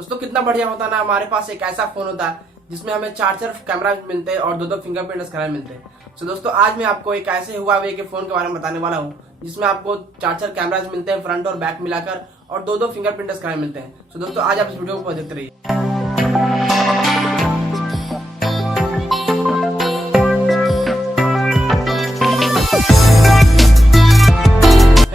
दोस्तों कितना बढ़िया होता ना हमारे पास एक ऐसा फोन होता है जिसमें हमें चार कैमरा मिलते हैं और दो फिंगरप्रिंट स्कैनर मिलते हैं। तो दोस्तों आज मैं आपको एक ऐसे Huawei के फोन के बारे में बताने वाला हूँ जिसमें आपको चार कैमराज मिलते हैं फ्रंट और बैक मिलाकर, और दो फिंगरप्रिंट स्कैनर मिलते हैं। तो दोस्तों आज आप इस वीडियो को देखते रहिए।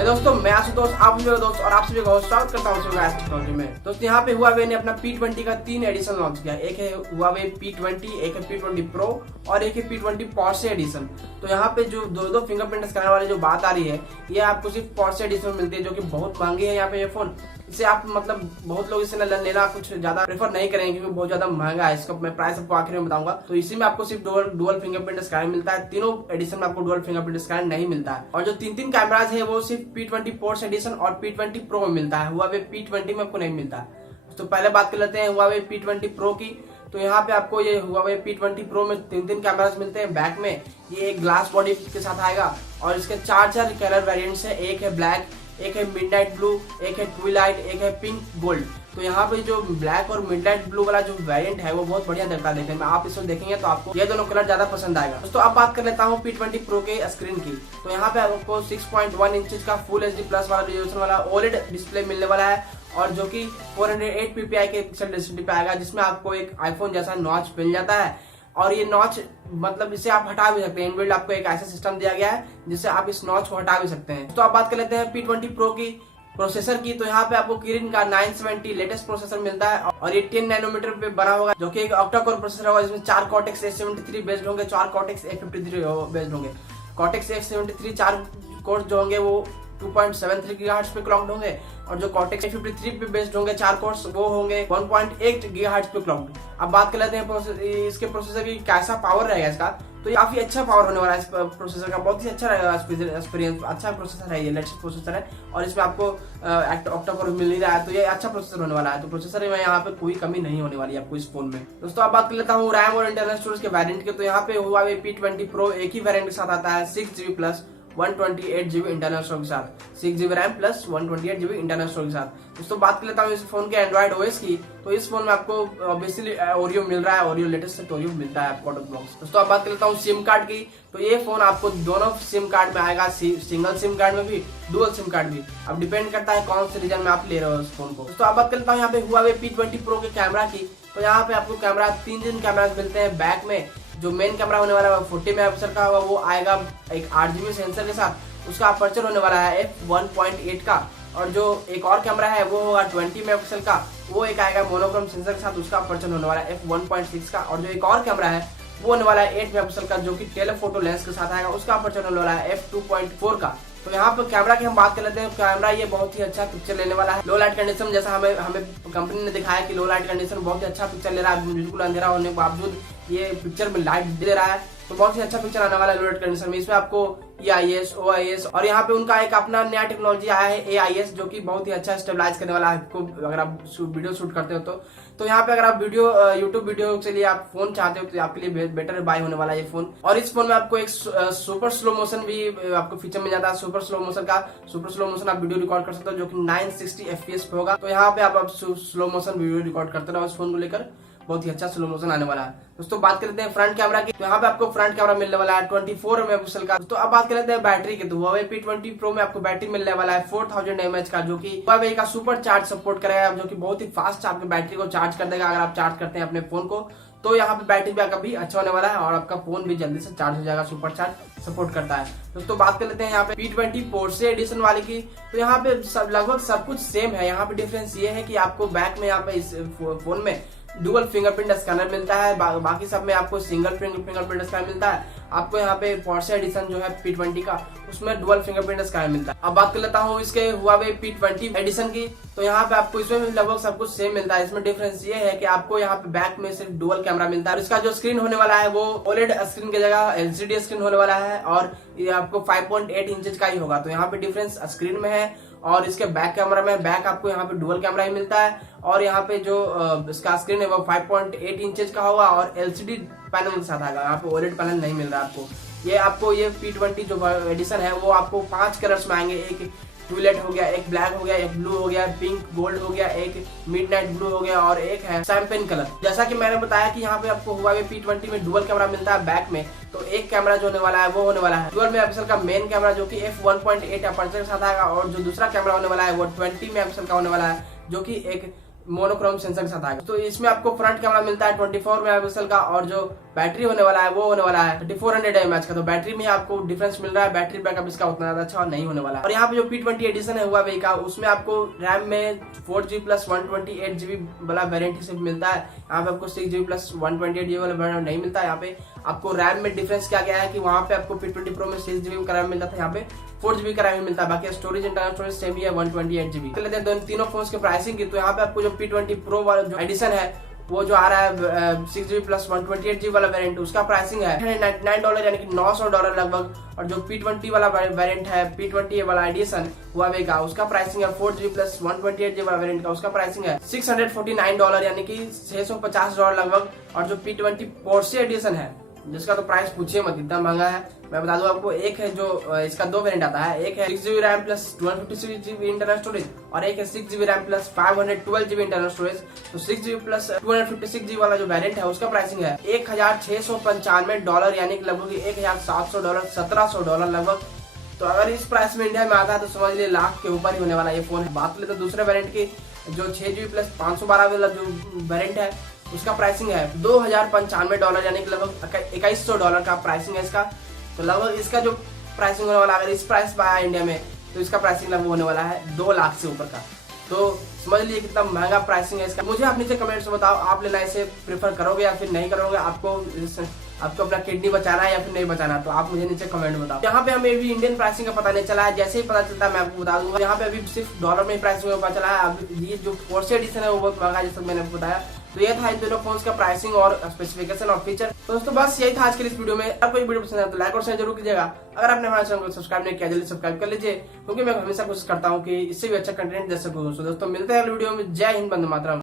दोस्तों मैं आशुतोष, आप मेरे दोस्त और आप सभी को स्वागत करता हूँ टेक्नोलॉजी में। दोस्तों यहाँ पे Huawei ने अपना P20 का 3 एडिशन लॉन्च किया। एक है Huawei P20, एक है P20 Pro और एक है P20 Porsche एडिशन। तो यहाँ पे जो दो फिंगरप्रिंट स्कैनर वाली जो बात आ रही है, ये आपको सिर्फ Porsche एडिशन में मिलती है, जो कि बहुत महंगी है। यहाँ पे ये फोन इसे आप बहुत लोग इसे लेना कुछ ज्यादा प्रेफर नहीं करेंगे क्योंकि बहुत ज्यादा महंगा है। इसका मैं प्राइस आपको आखिर में बताऊंगा। तो इसी में आपको सिर्फ डुअल फिंगरप्रिंट स्कैनर मिलता है। तीनों एडिशन में आपको डुअल फिंगरप्रिंट स्कैनर नहीं मिलता है। और जो तीन कैमराज है वो सिर्फ P20 Porsche एडिशन और P20 Pro में मिलता है। Huawei P20 में आपको नहीं मिलता है। तो पहले बात कर लेते हैं Huawei P20 Pro की। तो यहाँ पे आपको ये Huawei P20 Pro में तीन कैमराज मिलते हैं। बैक में ये एक ग्लास बॉडी के साथ आएगा और इसके चार कलर वेरिएंट्स है। एक है ब्लैक, एक है मिडनाइट ब्लू, एक है ट्विलाइट, एक है पिंक गोल्ड। तो यहाँ पे जो ब्लैक और मिडनाइट ब्लू वाला जो वेरिएंट है वो बहुत बढ़िया लगता है देखने में। आप इसको देखेंगे तो आपको ये दोनों कलर ज्यादा पसंद आएगा। दोस्तों अब बात कर लेता हूँ P20 Pro के स्क्रीन की। तो यहाँ पे आपको 6.1 इंच का फुल HD प्लस वाला रिजोल्यूशन वाला OLED डिस्प्ले मिलने वाला है, और जो कि 408 ppi के पिक्सल डेंसिटी पे आएगा, जिसमें आपको एक आईफोन जैसा नॉच मिल जाता है। और ये नॉच मतलब इसे आप हटा भी सकते हैं। इनबिल्ट आपको एक ऐसा सिस्टम दिया गया है जिससे आप इस नॉच को हटा भी सकते हैं। तो आप बात कर लेते हैं P20 Pro की प्रोसेसर की। तो यहाँ पे आपको किरिन का 970 लेटेस्ट प्रोसेसर मिलता है और ये 10 नैनोमीटर पे बना होगा, जो कि एक ऑक्टा कोर प्रोसेसर होगा जिसमें 4 Cortex A73 बेस्ड होंगे, 4 Cortex A53 बेस्ड होंगे। Cortex A73 4 कोर जो होंगे वो 2.73 गीगाहर्ट्ज पे क्लॉक्ड होंगे, और जो Cortex A53 पे बेस्ड होंगे 4 कोर्स वो होंगे 1.8 गीगाहर्ट्ज पे क्लॉक्ड। अब बात कर लेते हैं इसके प्रोसेसर की कैसा पावर रहेगा इसका। तो ये काफी अच्छा पावर होने वाला है इस प्रोसेसर का, बहुत ही अच्छा रहेगा एक्सपीरियंस। अच्छा प्रोसेसर है, ये लेटेस्ट प्रोसेसर है और इसमें आपको ऑक्टा कोर मिल ही रहा है। तो ये अच्छा प्रोसेसर होने वाला है। तो प्रोसेसर में यहाँ पे कोई कमी नहीं होने वाली है आपको इस फोन में। दोस्तों अब बात कर लेता हूँ रैम और इंटरनल स्टोरेज के वेरिएंट के। तो यहाँ पे Huawei P20 Pro एक ही वेरिएंट के साथ आता है, 6GB plus 128GB internal storage के साथ, 6GB RAM plus 128GB internal storage के साथ। दोस्तों बात कर लेता हूँ इस फोन के एंड्रॉइड OS की। तो इस फोन में आपको ऑब्वियसली ओरियो मिल रहा है, ओरियो लेटेस्ट ओरियो मिलता है आपको आउट ऑफ बॉक्स। दोस्तों अब बात कर लेता हूँ सिम कार्ड की। तो ये फोन आपको दोनों सिम कार्ड में आएगा, सिंगल सिम कार्ड में भी, डुअल सिम कार्ड भी। अब डिपेंड करता है कौन से रीजन में आप ले रहे हो इस फोन को। दोस्तों अब बात कर लेता हूँ यहाँ पे Huawei P20 Pro के कैमरा की। तो यहाँ पे आपको कैमरा तीन कैमरा मिलते हैं। बैक में जो मेन कैमरा होने वाला है 40 मेगापिक्सल का होगा, वो आएगा एक 8GB सेंसर के साथ। उसका अपर्चर होने वाला है f1.8 का, और जो एक और कैमरा है वो होगा 20 मेगापिक्सल का, वो एक आएगा मोनोक्रोम सेंसर के साथ। उसका अपर्चर होने वाला है f1.6 का, और जो एक और कैमरा है वो होने वाला है 8 मेगापिक्सल का, जो कि टेलीफोटो लेंस के साथ आएगा। उसका अपर्चर होने वाला है f2.4 का। तो यहाँ पर कैमरा की हम बात कर लेते हैं। कैमरा ये बहुत ही अच्छा पिक्चर लेने वाला है। लो लाइट कंडीशन जैसा हमें कंपनी ने दिखाया कि लो लाइट कंडीशन बहुत ही अच्छा पिक्चर ले रहा है। बिल्कुल अंधेरा होने के बावजूद ये पिक्चर में लाइट दे रहा है, तो बहुत ही अच्छा पिक्चर आने वाला है लो लाइट कंडीशन में। इसमें आपको EIS, OIS और यहाँ पे उनका एक अपना नया टेक्नोलॉजी आया है AIS, जो कि बहुत ही अच्छा स्टेबलाइज करने वाला है आपको अगर आप वीडियो शूट करते हो तो यहाँ पे अगर आप यूट्यूब वीडियो के लिए आप फोन चाहते हो तो आपके लिए बेटर बाय होने वाला है ये फोन। और इस फोन में आपको एक सुपर स्लो मोशन भी आपको फीचर मिल जाता है। सुपर स्लो मोशन आप वीडियो रिकॉर्ड कर सकते हो, जो कि 960 FPS पे होगा। तो यहाँ पे आप स्लो मोशन वीडियो रिकॉर्ड करते रहो इस फोन को लेकर, बहुत ही अच्छा स्लो मोशन आने वाला है। दोस्तों बात करते हैं फ्रंट कैमरा की। तो यहाँ पे आपको फ्रंट कैमरा मिलने वाला है 24 मेगापिक्सल का। तो अब बात करते हैं बैटरी की। तो Huawei P20 Pro में आपको बैटरी मिलने वाला है 4000 mAh का, जो कि Huawei का सुपर चार्ज सपोर्ट करेगा, जो कि बहुत ही फास्ट आपके बैटरी को चार्ज कर देगा अगर आप चार्ज करते हैं अपने फोन को। तो यहाँ पे बैटरी बैकअप भी अच्छा होने वाला है और आपका फोन भी जल्दी से चार्ज हो जाएगा, सुपर चार्ज सपोर्ट करता है। दोस्तों बात कर लेते हैं यहाँ पे P20 Porsche एडिशन वाले की। तो यहाँ पे लगभग सब कुछ सेम है। यहाँ पे डिफरेंस ये है कि आपको बैक में यहाँ पे इस फोन में डुअल फिंगरप्रिंट स्कैनर मिलता है, बाकी सब में आपको सिंगल फिंगरप्रिंट स्कैनर मिलता है। आपको यहाँ पे Porsche एडिशन जो है P20 का, उसमें डुअल फिंगरप्रिंट स्कैनर मिलता है। अब बात कर लेता हूँ इसके Huawei P20 एडिशन की। तो यहाँ पे आपको इसमें लगभग सब कुछ सेम मिलता है। इसमें डिफरेंस ये है कि आपको यहाँ पे बैक में सिर्फ डुअल कैमरा मिलता है। इसका जो स्क्रीन होने वाला है वो OLED स्क्रीन की जगह LCD स्क्रीन होने वाला है, और ये आपको 5.8 इंच का ही होगा। तो यहाँ पे डिफरेंस स्क्रीन में है। और इसके बैक कैमरा में बैक आपको यहाँ पे डुअल कैमरा ही मिलता है, और यहाँ पे जो इसका स्क्रीन है वो 5.8 इंचेस का होगा और LCD पैनल के साथ आएगा। यहाँ पे OLED पैनल नहीं मिल रहा आपको। ये P20 जो एडिशन है वो आपको 5 कलर्स में आएंगे। एक ट्यूलेट हो गया, एक ब्लैक हो गया, एक ब्लू हो गया, पिंक गोल्ड हो गया, एक मिडनाइट ब्लू हो गया और एक है शैंपेन कलर। जैसा कि मैंने बताया कि यहाँ पे आपको Huawei P20 में डुअल कैमरा मिलता है बैक में, तो एक कैमरा जो होने वाला है वो होने वाला है 12 मेगापिक्सल का मेन कैमरा जो कि f1.8 अपर्चर के साथ आएगा, और जो दूसरा कैमरा होने वाला है वो 20 मेगापिक्सल का होने वाला है जो कि एक मोनोक्रोम सेंसर के साथ आएगा। तो इसमें आपको फ्रंट कैमरा मिलता है 24 मेगापिक्सल का, और जो बैटरी होने वाला है वो होने वाला है 3400 mAh का। तो बैटरी में आपको डिफरेंस मिल रहा है, बैटरी बैकअप इसका उतना ज्यादा अच्छा नहीं होने वाला है। और यहाँ पे जो P20 एडिशन है Huawei का, उसमें आपको रैम में 4GB प्लस 128GB वाला वेरिएंट सिर्फ मिलता है। यहाँ पे आपको 6GB प्लस 128GB वाला वेरिएंट नहीं मिलता है। यहाँ पे आपको रैम में डिफरेंस क्या गया है कि वहाँ पे आपको P20 Pro में 6GB का रैम मिलता था, यहाँ पे 4GB का रैम मिलता है। बाकी स्टोरेज इंटरनल स्टोरेज सेम ही है 128GB। लेते हैं तीनों फोन की प्राइसिंग की। तो यहाँ पे आपको जो P20 Pro वाला जो एडिशन है वो जो आ रहा है 6GB प्लस 128GB वाला वेरिएंट, उसका प्राइसिंग है $99 यानी कि $900 लगभग। और जो P20 वाला वेरिएंट है P20 वाला एडिशन Huawei का, उसका प्राइसिंग है 4GB प्लस 128GB वाला वेरिएंट का, उसका प्राइसिंग है $649 यानी कि $650 लगभग। और जो P20 Porsche एडिशन है जिसका तो प्राइस पूछिए मत, इतना महंगा है। मैं बता दूं आपको, एक है जो इसका दो वेरिएंट आता है, एक है 6GB RAM plus 256GB internal storage और एक है 6GB RAM plus 512GB internal storage. तो 6GB प्लस 256GB वाला जो वेरिएंट है उसका प्राइसिंग है $1695 यानी कि लगभग $1700 $1700 लगभग। तो अगर इस प्राइस में इंडिया में आता है तो समझ लीजिए लाख के ऊपर ही होने वाला ये फोन है। बात ले तो दूसरे वेरिएंट की, जो 6GB प्लस 512 वाला जो वेरिएंट है उसका प्राइसिंग है $2095 यानी कि लगभग $2100 का प्राइसिंग है इसका। तो लगभग इसका जो प्राइसिंग होने वाला, अगर इस प्राइस पर आया इंडिया में तो इसका प्राइसिंग लगभग होने वाला है 2 लाख से ऊपर का। तो समझ लीजिए कितना महंगा प्राइसिंग है इसका। मुझे आप नीचे कमेंट्स में बताओ, आप लेना इसे प्रेफर करोगे या फिर नहीं करोगे, आपको अपना किडनी बचाना है या फिर नहीं बचाना, तो आप मुझे नीचे कमेंट बताओ। यहाँ पे हमें भी इंडियन प्राइसिंग का पता नहीं चला है, जैसे ही पता चलता है मैं आपको बता दूंगा। यहाँ पे अभी सिर्फ डॉलर में प्राइसिंग का पता चला है। अभी ये जो पोर्शे एडिशन है वो बहुत महंगा है, जैसे मैंने बताया। तो ये था इन दोनों फोन्स का प्राइसिंग और स्पेसिफिकेशन और फीचर। तो दोस्तों बस यही था आज के इस वीडियो में। आपको वीडियो पसंद आया तो लाइक और शेयर जरूर कीजिएगा। अगर आपने हमारे चैनल को सब्सक्राइब नहीं किया जल्दी सब्सक्राइब कर लीजिए, क्योंकि मैं हमेशा कोशिश करता हूँ कि इससे भी अच्छा कंटेंट दे सकूँ। दोस्तों मिलते हैं अगले वीडियो में। जय हिंद, वंदे मातरम।